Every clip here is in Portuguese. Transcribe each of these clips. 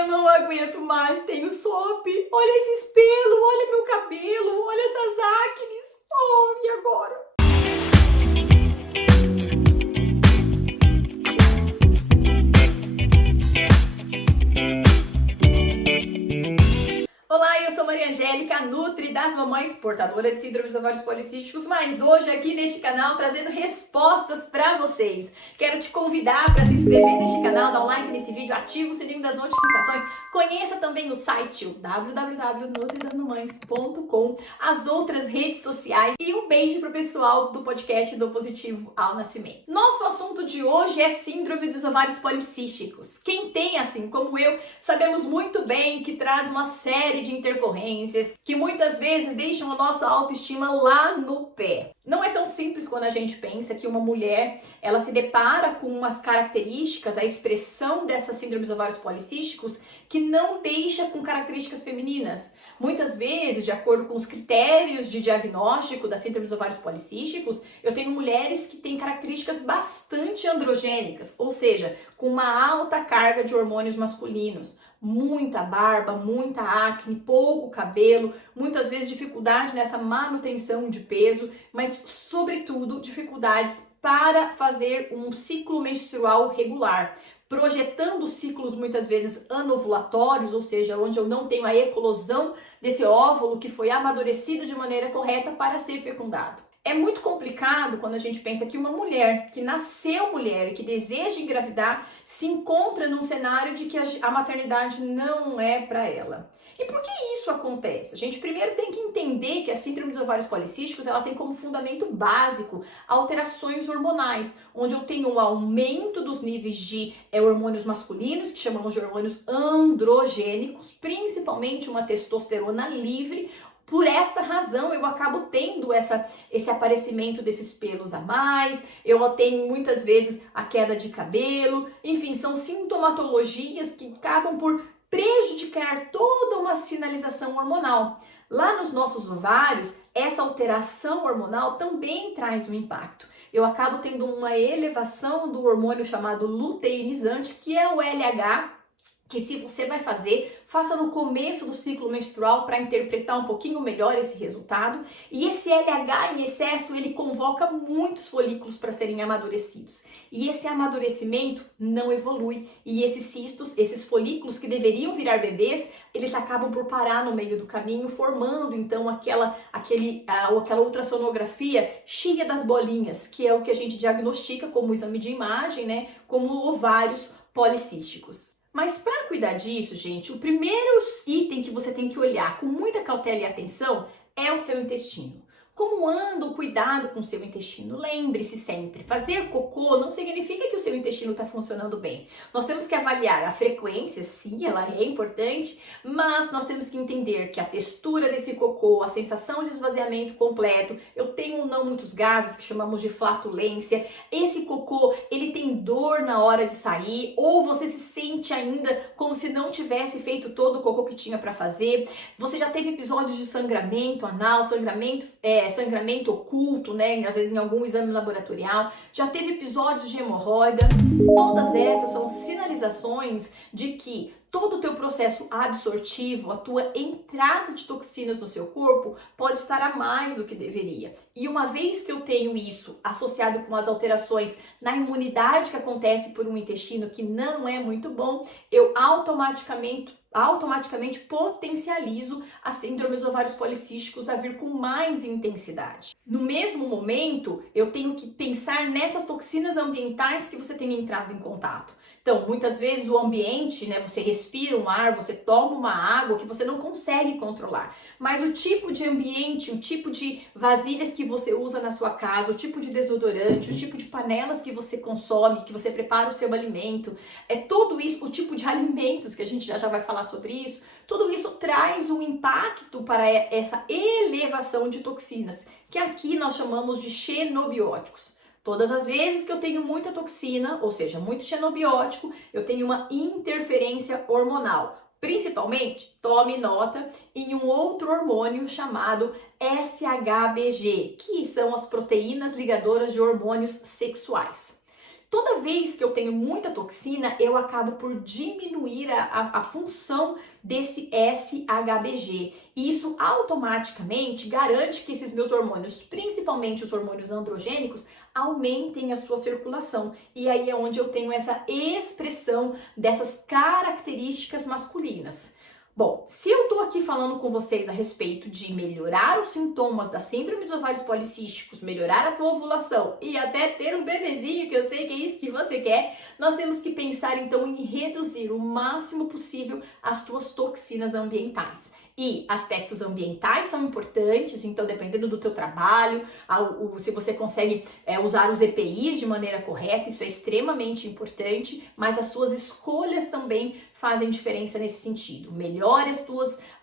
eu não aguento mais, tenho SOP, olha esse espelho, olha meu cabelo, olha essas acnes, oh, e agora? Olá, eu sou Maria Angélica, Nutri das Mamães, portadora de síndrome dos ovários policísticos, mas hoje aqui neste canal trazendo respostas para vocês. Quero te convidar para se inscrever neste canal, dar um like nesse vídeo, ativa o sininho das notificações, conheça também o site www.nutridasmamães.com, as outras redes sociais e um beijo pro pessoal do podcast do Positivo ao Nascimento. Nosso assunto de hoje é síndrome dos ovários policísticos. Quem tem, assim como eu, sabemos muito bem que traz uma série de intercorrências que muitas vezes deixam a nossa autoestima lá no pé. Não é tão simples quando a gente pensa que uma mulher, ela se depara com umas características, a expressão dessa síndrome dos ovários policísticos, que não deixa com características femininas. Muitas vezes, de acordo com os critérios de diagnóstico da síndrome dos ovários policísticos, eu tenho mulheres que têm características bastante androgênicas, ou seja, com uma alta carga de hormônios masculinos. Muita barba, muita acne, pouco cabelo, muitas vezes dificuldade nessa manutenção de peso, mas sobretudo dificuldades para fazer um ciclo menstrual regular, projetando ciclos muitas vezes anovulatórios, ou seja, onde eu não tenho a eclosão desse óvulo que foi amadurecido de maneira correta para ser fecundado. É muito complicado quando a gente pensa que uma mulher que nasceu mulher e que deseja engravidar se encontra num cenário de que a maternidade não é para ela. E por que isso acontece? A gente primeiro tem que entender que a síndrome dos ovários policísticos ela tem como fundamento básico alterações hormonais, onde eu tenho um aumento dos níveis de hormônios masculinos, que chamamos de hormônios androgênicos, principalmente uma testosterona livre. Por esta razão, eu acabo tendo esse aparecimento desses pelos a mais, eu tenho muitas vezes a queda de cabelo, enfim, são sintomatologias que acabam por prejudicar toda uma sinalização hormonal. Lá nos nossos ovários, essa alteração hormonal também traz um impacto. Eu acabo tendo uma elevação do hormônio chamado luteinizante, que é o LH, que se você vai fazer, faça no começo do ciclo menstrual para interpretar um pouquinho melhor esse resultado. E esse LH em excesso, ele convoca muitos folículos para serem amadurecidos. E esse amadurecimento não evolui. E esses cistos, esses folículos que deveriam virar bebês, eles acabam por parar no meio do caminho, formando então aquela ultrassonografia cheia das bolinhas, que é o que a gente diagnostica como exame de imagem, né, como ovários policísticos. Mas para cuidar disso, gente, o primeiro item que você tem que olhar com muita cautela e atenção é o seu intestino. Como anda o cuidado com o seu intestino? Lembre-se sempre, fazer cocô não significa que o seu intestino está funcionando bem. Nós temos que avaliar a frequência, sim, ela é importante, mas nós temos que entender que a textura desse cocô, a sensação de esvaziamento completo, eu tenho ou não muitos gases, que chamamos de flatulência, esse cocô, ele tem dor na hora de sair, ou você se sente ainda como se não tivesse feito todo o cocô que tinha para fazer, você já teve episódios de sangramento anal, sangramento oculto, né? Às vezes em algum exame laboratorial, já teve episódios de hemorroida. Todas essas são sinalizações de que todo o teu processo absortivo, a tua entrada de toxinas no seu corpo pode estar a mais do que deveria. E uma vez que eu tenho isso associado com as alterações na imunidade que acontece por um intestino que não é muito bom, eu automaticamente potencializo a síndrome dos ovários policísticos a vir com mais intensidade. No mesmo momento, eu tenho que pensar nessas toxinas ambientais que você tem entrado em contato. Então, muitas vezes o ambiente, né, você respira um ar, você toma uma água que você não consegue controlar. Mas o tipo de ambiente, o tipo de vasilhas que você usa na sua casa, o tipo de desodorante, o tipo de panelas que você consome, que você prepara o seu alimento, tudo isso, o tipo de alimentos, que a gente já vai falar sobre isso, tudo isso traz um impacto para essa elevação de toxinas, que aqui nós chamamos de xenobióticos. Todas as vezes que eu tenho muita toxina, ou seja, muito xenobiótico, eu tenho uma interferência hormonal. Principalmente, tome nota, em um outro hormônio chamado SHBG, que são as proteínas ligadoras de hormônios sexuais. Toda vez que eu tenho muita toxina, eu acabo por diminuir a função desse SHBG. E isso automaticamente garante que esses meus hormônios, principalmente os hormônios androgênicos, aumentem a sua circulação. E aí é onde eu tenho essa expressão dessas características masculinas. Bom, se eu tô aqui falando com vocês a respeito de melhorar os sintomas da síndrome dos ovários policísticos, melhorar a tua ovulação e até ter um bebezinho, que eu sei que é isso que você quer, nós temos que pensar então em reduzir o máximo possível as tuas toxinas ambientais. E aspectos ambientais são importantes, então dependendo do teu trabalho, se você consegue usar os EPIs de maneira correta, isso é extremamente importante, mas as suas escolhas também fazem diferença nesse sentido. Melhore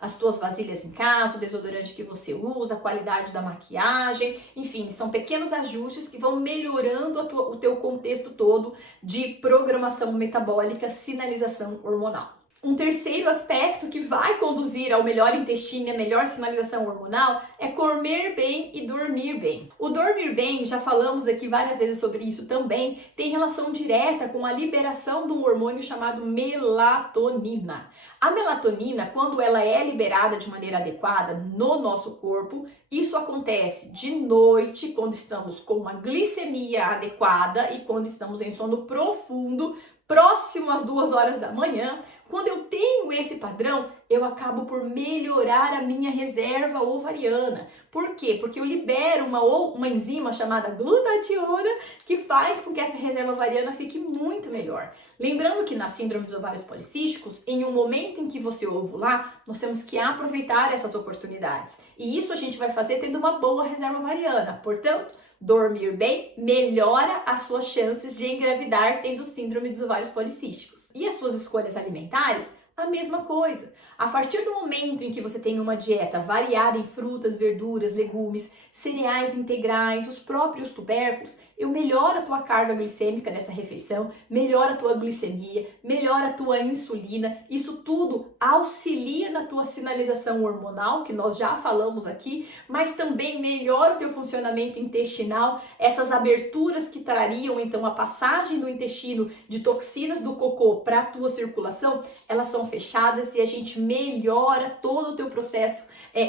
as tuas vasilhas em casa, o desodorante que você usa, a qualidade da maquiagem, enfim, são pequenos ajustes que vão melhorando o teu contexto todo de programação metabólica, sinalização hormonal. Um terceiro aspecto que vai conduzir ao melhor intestino e a melhor sinalização hormonal é comer bem e dormir bem. O dormir bem, já falamos aqui várias vezes sobre isso também, tem relação direta com a liberação de um hormônio chamado melatonina. A melatonina, quando ela é liberada de maneira adequada no nosso corpo, isso acontece de noite, quando estamos com uma glicemia adequada e quando estamos em sono profundo, próximo às 2 horas da manhã. Quando eu tenho esse padrão, eu acabo por melhorar a minha reserva ovariana. Por quê? Porque eu libero uma enzima chamada glutationa que faz com que essa reserva ovariana fique muito melhor. Lembrando que na síndrome dos ovários policísticos, em um momento em que você ovular, nós temos que aproveitar essas oportunidades. E isso a gente vai fazer tendo uma boa reserva ovariana. Portanto, dormir bem melhora as suas chances de engravidar tendo síndrome dos ovários policísticos. E as suas escolhas alimentares? A mesma coisa. A partir do momento em que você tem uma dieta variada em frutas, verduras, legumes, cereais integrais, os próprios tubérculos, eu melhoro a tua carga glicêmica nessa refeição, melhora a tua glicemia, melhora a tua insulina. Isso tudo auxilia na tua sinalização hormonal, que nós já falamos aqui, mas também melhora o teu funcionamento intestinal, essas aberturas que trariam então a passagem do intestino de toxinas do cocô para a tua circulação, elas são fechadas e a gente melhora todo o teu processo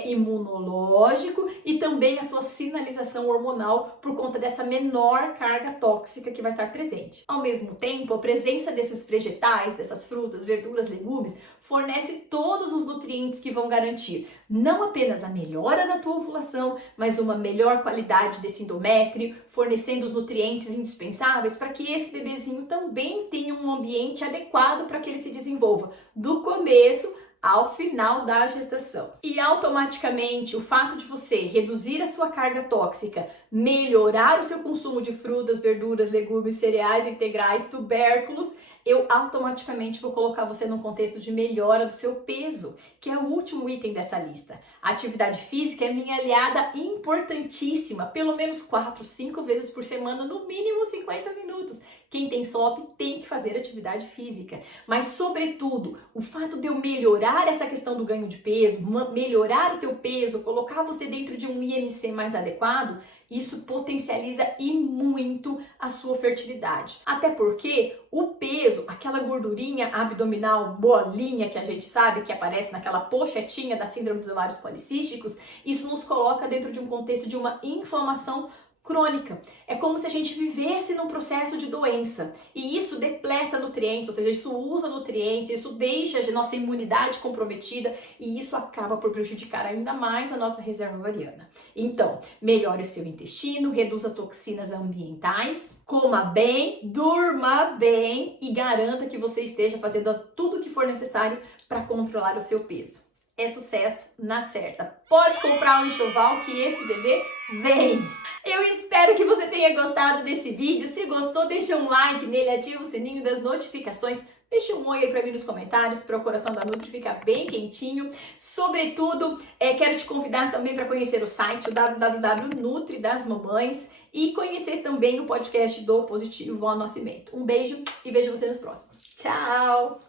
imunológico e também a sua sinalização hormonal por conta dessa menor carga tóxica que vai estar presente. Ao mesmo tempo, a presença desses vegetais, dessas frutas, verduras, legumes, fornece todos os nutrientes que vão garantir não apenas a melhora da tua ovulação, mas uma melhor qualidade desse endométrio, fornecendo os nutrientes indispensáveis para que esse bebezinho também tenha um ambiente adequado para que ele se desenvolva do começo ao final da gestação. E automaticamente o fato de você reduzir a sua carga tóxica, melhorar o seu consumo de frutas, verduras, legumes, cereais integrais, tubérculos, eu automaticamente vou colocar você num contexto de melhora do seu peso, que é o último item dessa lista. A atividade física é minha aliada importantíssima, pelo menos 4, 5 vezes por semana, no mínimo 50 minutos. Quem tem SOP tem que fazer atividade física, mas sobretudo, o fato de eu melhorar essa questão do ganho de peso, melhorar o teu peso, colocar você dentro de um IMC mais adequado, isso potencializa e muito a sua fertilidade. Até porque o peso, aquela gordurinha abdominal bolinha que a gente sabe que aparece naquela pochetinha da síndrome dos ovários policísticos, isso nos coloca dentro de um contexto de uma inflamação crônica. É como se a gente vivesse num processo de doença e isso depleta nutrientes, ou seja, isso usa nutrientes, isso deixa a nossa imunidade comprometida e isso acaba por prejudicar ainda mais a nossa reserva ovariana. Então, melhore o seu intestino, reduza as toxinas ambientais, coma bem, durma bem e garanta que você esteja fazendo tudo o que for necessário para controlar o seu peso. É sucesso na certa. Pode comprar um enxoval que esse bebê vem! Eu espero que você tenha gostado desse vídeo. Se gostou, deixa um like nele, ativa o sininho das notificações. Deixa um oi aí pra mim nos comentários, para o coração da Nutri ficar bem quentinho. Sobretudo, quero te convidar também para conhecer o site, o www.nutri das mamães, e conhecer também o podcast do Positivo ao Nascimento. Um beijo e vejo você nos próximos. Tchau!